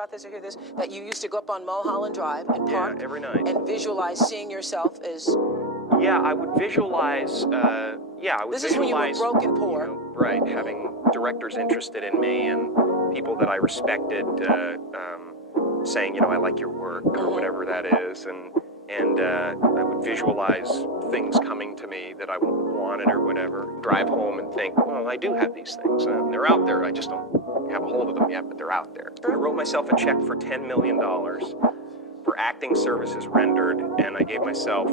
about this or hear this, that you used to go up on Mulholland Drive and park every night and visualize seeing yourself as... Yeah, I would visualize, This is when you were broke and poor. You know, right, having directors interested in me and people that I respected saying, you know, I like your work or whatever that is. And I would visualize things coming to me that I wanted or whatever. Drive home and think, well, I do have these things. They're out there. I just don't have a hold of them yet, but they're out there. I wrote myself a check for $10 million for acting services rendered, and I gave myself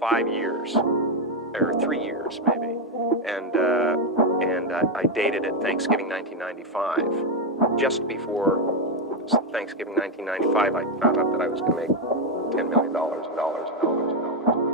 5 years, or 3 years maybe. And I dated it Thanksgiving 1995. Just before Thanksgiving 1995, I found out that I was going to make $10 million and dollars.